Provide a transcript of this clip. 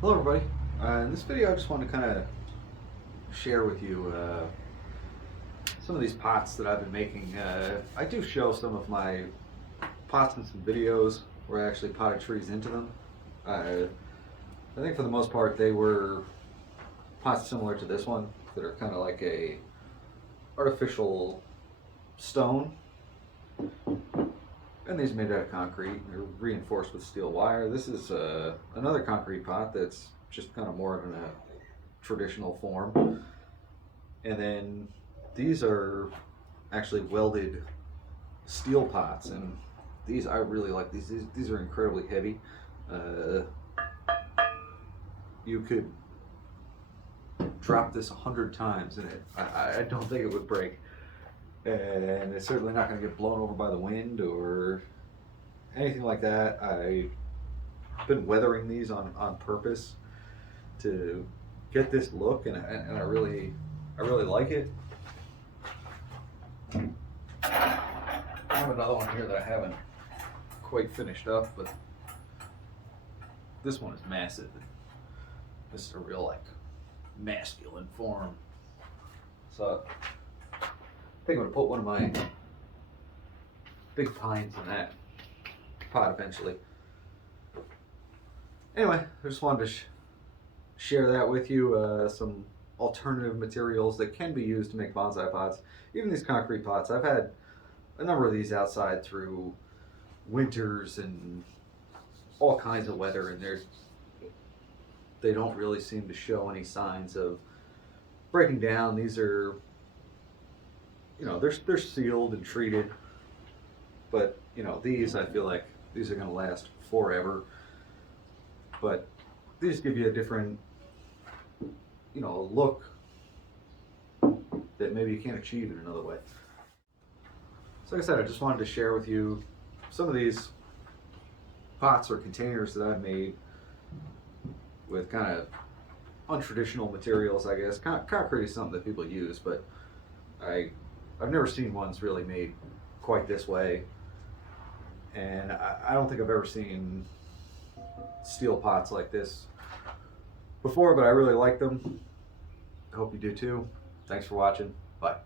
Hello everybody. In this video I just want to kind of share with you some of these pots that I've been making. I do show some of my pots in some videos where I actually potted trees into them. I think for the most part they were pots similar to this one that are kind of like a artificial stone, and these are made out of concrete. They're reinforced with steel wire. This is another concrete pot that's just kind of more of in a traditional form. And then these are actually welded steel pots, and these I really like. These are incredibly heavy. You could drop this 100 times and I don't think it would break. And it's certainly not going to get blown over by the wind or anything like that. I've been weathering these on purpose to get this look, and I really like it. I have another one here that I haven't quite finished up, but this one is massive. This is a real like masculine form. So I think I'm gonna put one of my big pines in that pot eventually. Anyway, I just wanted to share that with you. Some alternative materials that can be used to make bonsai pots. Even these concrete pots, I've had a number of these outside through winters and all kinds of weather, and they don't really seem to show any signs of breaking down. These are, they're sealed and treated, but these, I feel like these are going to last forever. But these give you a different look that maybe you can't achieve in another way. So like I said, I just wanted to share with you some of these pots or containers that I've made with kind of untraditional materials, I guess. Concrete is something that people use, but I've never seen ones really made quite this way, and I don't think I've ever seen steel pots like this before, but I really like them. I hope you do too. Thanks for watching. Bye.